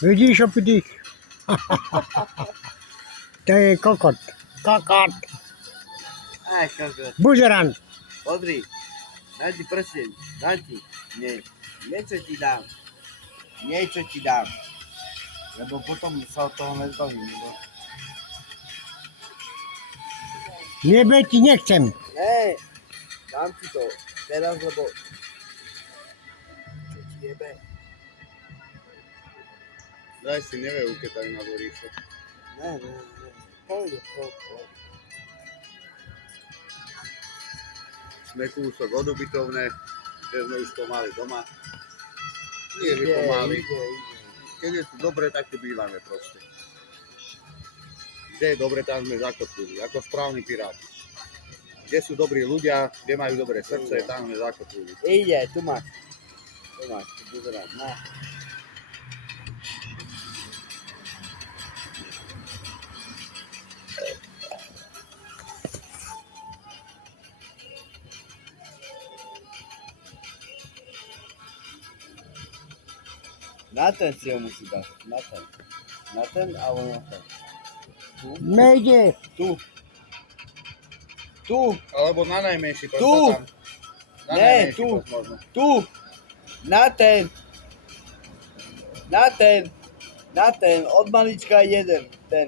Vidíš opitých? To je kokot. Kokot. Aj, kokot. Buzerant. Pozri. Dám ti prsteň. Dám ti. Nie. Niečo ti dám. Niečo ti dám. Lebo potom sa od toho nezbavím. Lebo... Nebe ti nechcem. Ne. Dám ti to. Teraz, lebo... Čo ti jebe? Daj si nevie uketať na dvoríše. Ne. Pojď. Sme kúsok od ubytovne, kde sme už pomaly doma. Nie, že pomaly. Keď je tu dobre, tak tu bývame proste. Kde je dobre, tam sme zakotvili, ako správni piráti. Kde sú dobrí ľudia, kde majú dobré srdce, tam sme zakotvili. Ide, tu máš. Tu pozerám. Na. Na ten si ho musí dať. Na ten. Na ten, alebo na ten. Tu. Nejde. Tu. Tu. Alebo na najmenší prst. Tu. Tam. Na Ne, najmenší tu. prst možno. Tu. Na ten. Na ten. Na ten. Od malička jeden. Ten.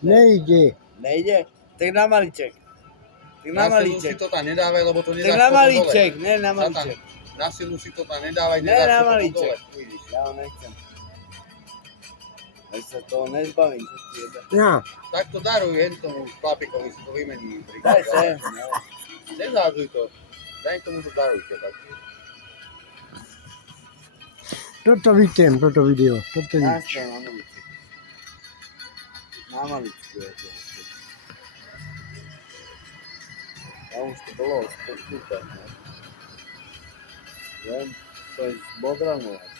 Nejde. Nejde? Tak na maliček. Tak na Na silu si maliček. to tam nedávaj, lebo to Tak nedáš na potom maliček. dole. Ne, na maliček. Na silu si to tam nedávaj, Ne, nedáš na to potom maliček. dole. Uvidíš. Ja ho nechcem. Aj sa toho nezbavím. Čo ti jebe? No. Tak to daruj jen tomu chlapikovi, si to vymení. Daj sem. No. Nezádzuj to. Daj tomu to darujte. Tak. Toto vidím, toto video. Toto Na vidím. stôl, na maliček. Na maličku je to. Ja už to bolo super. Ne? Len to je zbodranovať.